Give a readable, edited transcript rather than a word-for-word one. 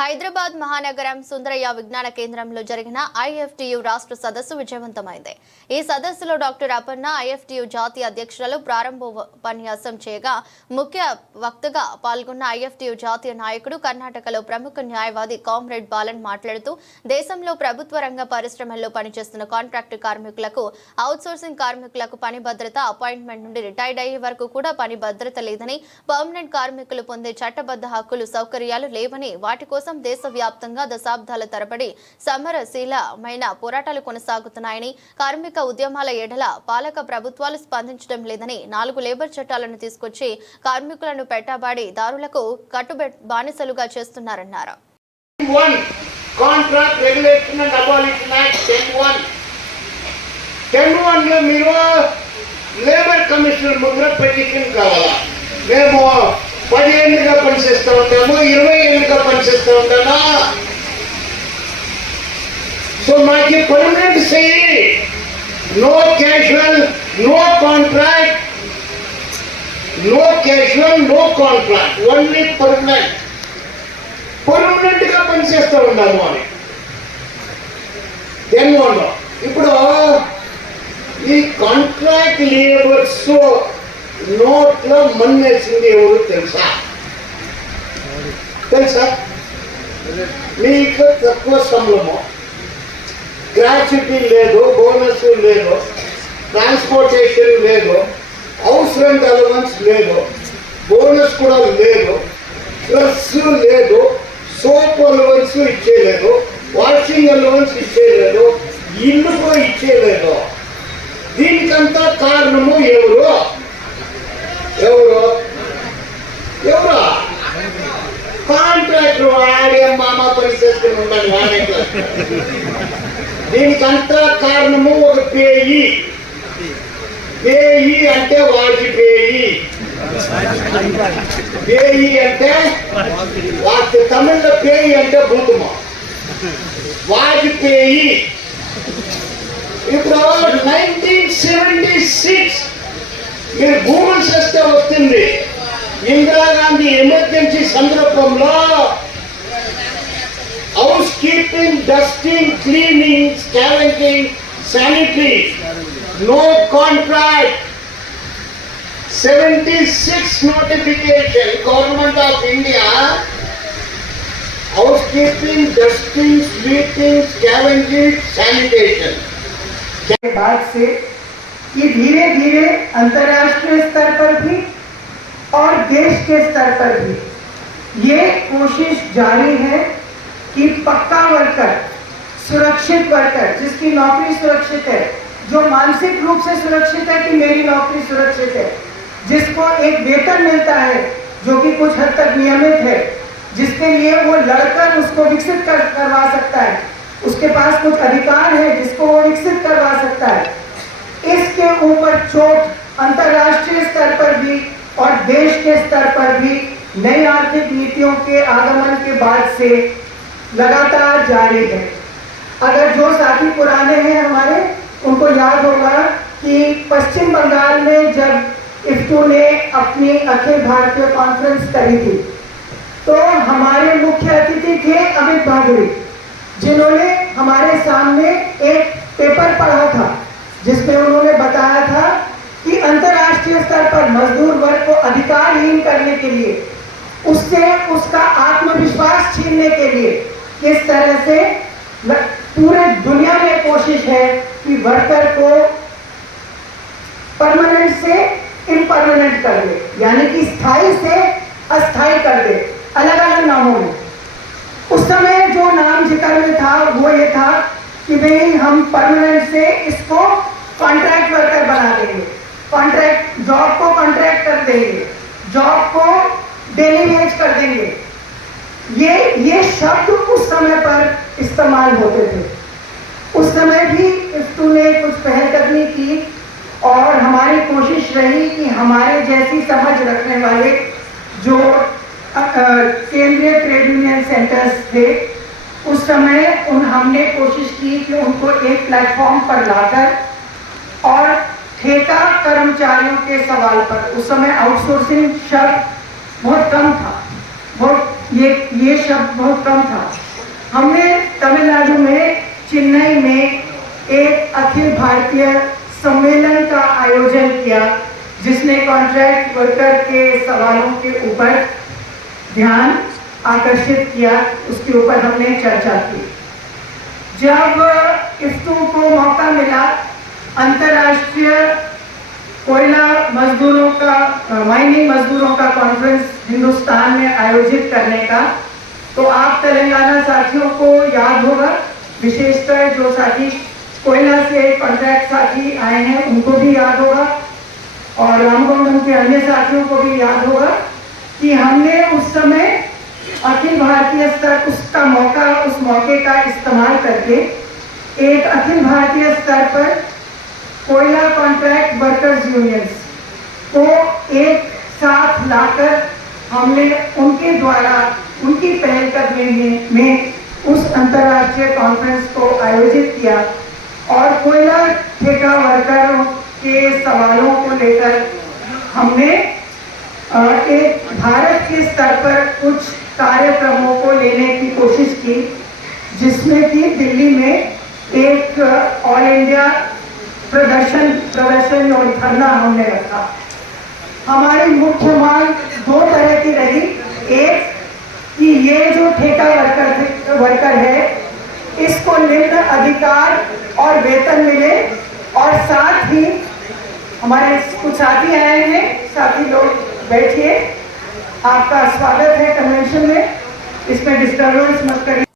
హైదరాబాద్ మహానగరం సుందరయ్య విజ్ఞాన కేంద్రంలో జరిగిన ఐఎఫ్టియు రాష్ట్ర సదస్సు విజయవంతమైంది। ఈ సదస్సులో డాక్టర్ అపర్ణ ఐఎఫ్టియు జాతీయ అధ్యక్షురాలు ప్రారంభోపన్యాసం చేయగా ముఖ్య వక్తగా పాల్గొన్న ఐఎఫ్టియు జాతీయ నాయకుడు కర్ణాటకలో ప్రముఖ న్యాయవాది కామ్రేడ్ బాలన్ మాట్లాడుతూ దేశంలో ప్రభుత్వ రంగ పరిశ్రమల్లో పనిచేస్తున్న కాంట్రాక్ట్ కార్మికులకు అవుట్సోర్సింగ్ కార్మికులకు పని భద్రత అపాయింట్మెంట్ నుండి రిటైర్డ్ అయ్యే వరకు కూడా పని భద్రత లేదని పర్మనెంట్ కార్మికులు పొందే చట్టబద్ధ హక్కులు సౌకర్యాలు లేవని వాటి కోసం దేశవ్యాప్తంగా దశాబ్దాల తరబడి సమరశీలమైన పోరాటాలు కొనసాగుతున్నాయని కార్మిక ఉద్యమాల ఎడల పాలక ప్రభుత్వాలు స్పందించడం లేదని 4 లేబర్ చట్టాలను తీసుకొచ్చి కార్మికులను పెట్టబడి దారులకు బానిసలుగా చేస్తున్నారన్నారు। Contract regulation and abolition act 10(1) లో మీరు లేబర్ కమిషనర్ ముగ్గురు పెటిషన్ కావాలా? మేము 10 ఏళ్ళుగా పనిచేస్తూ ఉంటాము, 20 ఏళ్ళుగా పనిచేస్తూ ఉంటానా? సో మాకు పర్మనెంట్ చెయ్యి, no casual, no contract, no casual, no contract, only permanent గా పనిచేస్తూ ఉన్నాము అని 10(1) లో। ఇప్పుడు ఈ కాంట్రాక్ట్ లేబర్స్ నోట్లో మన్నేసింది ఎవరు తెలుసా? మీకు తక్కువ సంబళము, గ్రాట్యుటీ లేదు, బోనస్ లేదు, ట్రాన్స్పోర్టేషన్ లేదు, హౌస్ రెంట్ అలవెన్స్ లేదు, బోనస్ కూడా లేదు, డ్రెస్ లేదు, సోప్ అలవెన్స్ ఇచ్చేయలేదు, వాషింగ్ అలవెన్స్ ఇచ్చేయలేదు, ఇల్లు కూడా ఇచ్చేయలేదు। దీనికంతా కారణము ఎవరు? కాంట్రాక్టర్ వాడే మామ పరిస్థితి ఉండాలి వాడే। దీనికంతా కారణము ఒక పేయి అంటే వాజ్పేయి, పేయి అంటే తమిళ్లో పేయి అంటే భూతమ, వాజ్పేయి। ఇప్పుడు 1976 మీరు గూగుల్ చేస్తే వస్తుంది, ఇందిరాగాంధీ ఎమర్జెన్సీ సందర్భంలో house keeping, dusting, cleaning, scavenging, sanitary, no contract, 76 notification government of India, house keeping, dusting, sweeping, scavenging, sanitation के बाद से ये धीरे धीरे अंतर्राष्ट्रीय स्तर पर भी और देश के स्तर पर भी ये कोशिश जारी है कि पक्का वर्कर, सुरक्षित वर्कर, जिसकी नौकरी सुरक्षित है, जो मानसिक रूप से सुरक्षित है कि मेरी नौकरी सुरक्षित है, जिसको एक वेतन मिलता है जो कि कुछ हद तक नियमित है, जिसके लिए वो लड़कर उसको विकसित करवा सकता है, उसके पास कुछ अधिकार है जिसको वो विकसित करवा सकता है। इसके ऊपर चोट अंतर्राष्ट्रीय स्तर पर भी और देश के स्तर पर भी नई आर्थिक नीतियों के आगमन के बाद से लगातार जारी है। अगर जो साथी पुराने हैं हमारे, उनको याद होगा कि पश्चिम बंगाल में जब इफ्टू ने अपनी अखिल भारतीय कॉन्फ्रेंस करी थी तो हमारे मुख्य अतिथि थे अमित भादुड़ी, जिन्होंने हमारे सामने एक पेपर पढ़ा था जिसमें उन्होंने बताया था कि अंतर्राष्ट्रीय स्तर पर मजदूर वर्ग को अधिकारहीन करने के लिए, उससे उसका आत्मविश्वास छीनने के लिए किस तरह से पूरे दुनिया में कोशिश है कि वर्कर को परमानेंट से इम्परमानेंट कर दे, यानी कि स्थायी से अस्थायी कर दे, अलग अलग नामों में। उस समय जो नाम जिक्र में था वो ये था कि भाई हम परमानेंट से इसको कॉन्ट्रैक्ट वर्कर बना देंगे, कॉन्ट्रैक्ट जॉब को कॉन्ट्रैक्ट कर देंगे, जॉब को डेली वेज कर देंगे। ये शब्द उस समय पर इस्तेमाल होते थे। उस समय भी इफ्टू ने कुछ पहलकदमी की और हमारी कोशिश रही कि हमारे जैसी समझ रखने वाले जो केंद्रीय ट्रेड यूनियन सेंटर्स थे, उस समय हमने कोशिश की कि उनको एक प्लेटफॉर्म पर लाकर और ठेका कर्मचारियों के सवाल पर, उस समय आउटसोर्सिंग शब्द बहुत कम था, बहुत ये शब्द बहुत कम था। हमने तमिलनाडु में चेन्नई में एक अखिल भारतीय सम्मेलन का आयोजन किया, जिसने कॉन्ट्रैक्ट वर्कर के सवालों के ऊपर ध्यान आकर्षित किया। उसके ऊपर हमने चर्चा की। जब इफ्तू को मौका मिला अंतर्राष्ट्रीय कोयला मजदूरों का माइनिंग मजदूरों का कॉन्फ्रेंस हिंदुस्तान में आयोजित करने का, तो आप तेलंगाना साथियों को याद होगा, विशेषकर जो साथी कोयला से कॉन्ट्रैक्ट साथी आए हैं उनको भी याद होगा, और रामगुंडम के अन्य साथियों को भी याद होगा कि हमने उस समय अखिल भारतीय स्तर उस मौके का इस्तेमाल करके एक अखिल भारतीय स्तर पर कोयला कॉन्ट्रैक्ट वर्कर्स यूनियंस को एक साथ लाकर हमने उनके द्वारा उनकी पहलकदमी में उस अंतर्राष्ट्रीय कॉन्फ्रेंस को आयोजित किया, और कोयला ठेका वर्करों के सवालों को लेकर हमने एक भारत के स्तर पर कुछ कार्यक्रमों को लेने की कोशिश की, जिसमें कि दिल्ली में एक ऑल इंडिया प्रदर्शन और धरना हमने रखा। हमारी मुख्य मांग दो तरह की रही। एक कि ये जो ठेका वर्कर है, इसको निम्न अधिकार और वेतन मिले, और साथ ही हमारे कुछ साथी आए हैं, साथी लोग बैठिए, आपका स्वागत है कन्वेंशन में, इसमें डिस्टर्बेंस मत करिए।